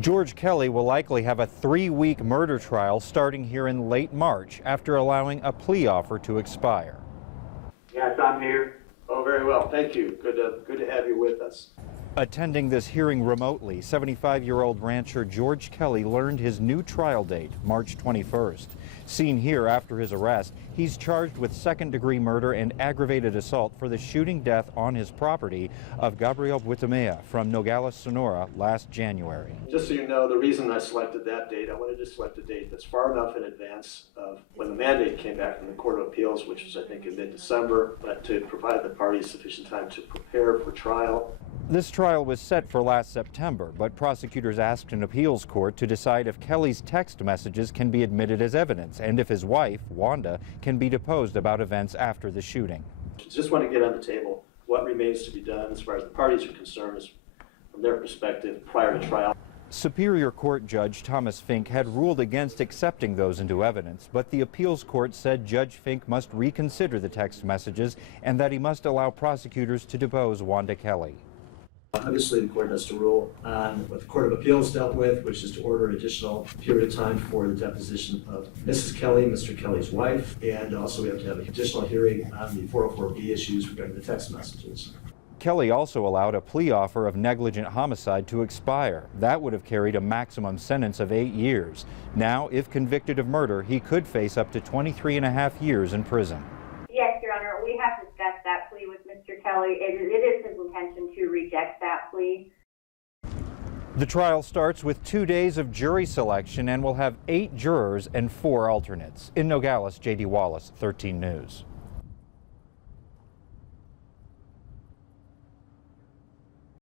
George Kelly will likely have a 3-week murder trial starting here in late March after allowing a plea offer to expire. Yes, I'm here. Oh, very well. Thank you. Good to have you with us. Attending this hearing remotely, 75-year-old rancher George Kelly learned his new trial date, March 21st. Seen here after his arrest, he's charged with second-degree murder and aggravated assault for the shooting death on his property of Gabriel Buitamea from Nogales, Sonora, last January. Just so you know, the reason I selected that date, I wanted to select a date that's far enough in advance of when the mandate came back from the Court of Appeals, which was, I think, in mid-December, but to provide the parties sufficient time to prepare for trial. This trial was set for last September, but prosecutors asked an appeals court to decide if Kelly's text messages can be admitted as evidence and if his wife, Wanda, can be deposed about events after the shooting. Just want to get on the table what remains to be done as far as the parties are concerned, from their perspective prior to trial. Superior Court Judge Thomas Fink had ruled against accepting those into evidence, but the appeals court said Judge Fink must reconsider the text messages and that he must allow prosecutors to depose Wanda Kelly. Obviously, the court has to rule on what the Court of Appeals dealt with, which is to order an additional period of time for the deposition of Mrs. Kelly, Mr. Kelly's wife, and also we have to have an additional hearing on the 404B issues regarding the text messages. Kelly also allowed a plea offer of negligent homicide to expire. That would have carried a maximum sentence of 8 years. Now, if convicted of murder, he could face up to 23.5 years in prison. Yes, Your Honor, we have discussed that plea with Mr. Kelly. It is his intention to reject that plea. The trial starts with 2 days of jury selection and will have 8 jurors and 4 alternates. In Nogales, J.D. Wallace, 13 News.